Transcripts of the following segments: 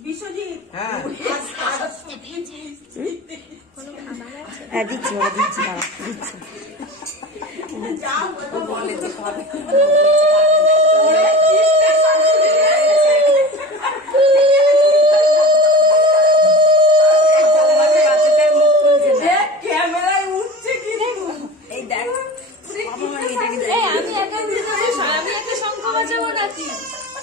বিশ্বজিৎ হ্যাঁ। হ্যাঁ দিচ্ছি ওরা দিচ্ছি দাঁড়া দিচ্ছি। আমি একটা শঙ্খ বাজাবো নাকি?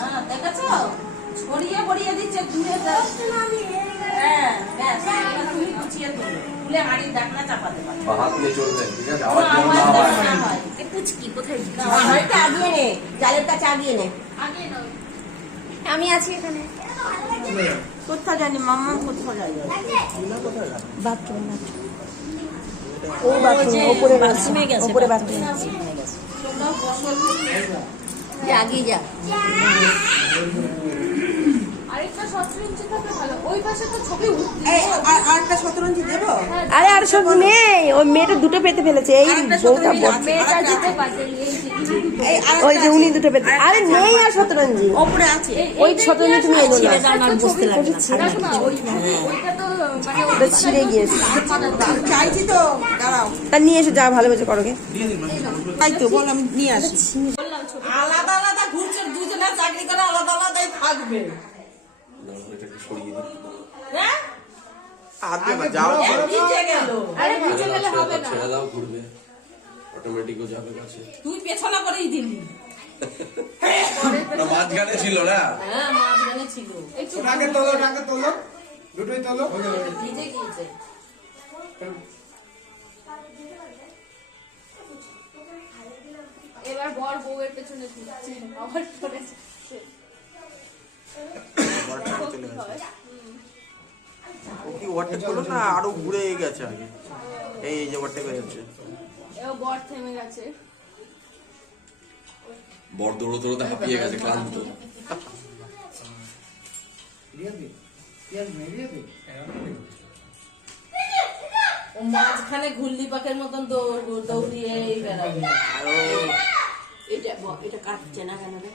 হ্যাঁ দেখেছ? ছড়িয়ে বড়িয়ে দিচ্ছে দূরে যাও হ্যাঁ ব্যাস এবার তুমি গুছিয়ে তুলো। তুলে হাড়ির ঢাকনা চাপা দেবা হাত দিয়ে চলবে। ঠিক আছে আওয়াজ যেন না হয়। না পুচকি কোথায় হাড়িটা আগিয়ে নে। জালের কাছে আগিয়ে নে। আগে নাও। আমি আছি এখানে। কোথাও জানি মাম্মা কোথাও যাই বাথরুম ও বাথরুম ওপরে বাথরুমে গেছে ওপরে বাথরুম আগে যা। আরেকটা শর্ট ভালো। ওই পাশে তো ছবি আরে আর সব নেই ওই মেয়েটা দুটো পেতে ফেলেছে। এই বউটা ওই যে উনি দুটো পেতে আরে নেই আর শতরঞ্জি। ওপরে আছে। ওই শতরঞ্জি তুমি এলো না বুঝতে লাগবে না। ওইটা তো মানে ওটা ছিঁড়ে গিয়েছে। চাইছি তো। দাঁড়াও। তা নিয়ে এসে যা ভালোবেসে করোগে। তাই তো বল আমি নিয়ে আসছি আলাদা আলাদা ঘুরছে দুজনে চাকরি করে আলাদা আলাদাই থাকবে। হ্যাঁ? হাত না যাও। এক গেল। আরে নিচে গেলে হবে না। ছেড়ে দাও ঘুরবে। অটোমেটিক যাবে কাছে। তুই পেছনে করেই দিলি। মাঝখানে ছিল না? হ্যাঁ মাঝখানে ছিল। ওটাকে তোলো ওটাকে তোলো। দুটোই তোলো। ভিজে গিয়েছে। এবার বর বউয়ের পেছনে ঘুরছে আবার পরে যাচ্ছে। ওভারটেক করল না আরও ঘুরে গেছে আগে। এই যে ওভারটেক হয়ে যাচ্ছে। বর থেমে গেছে। বড় দৌড়ো দৌড়োতে হাঁপিয়ে গেছে ক্লান্ত। মাঝখানে ঘুরলি পাকের মতন দৌড় দৌড়িয়ে বেড়াবে এটা এটা কাটছে না কেন রে?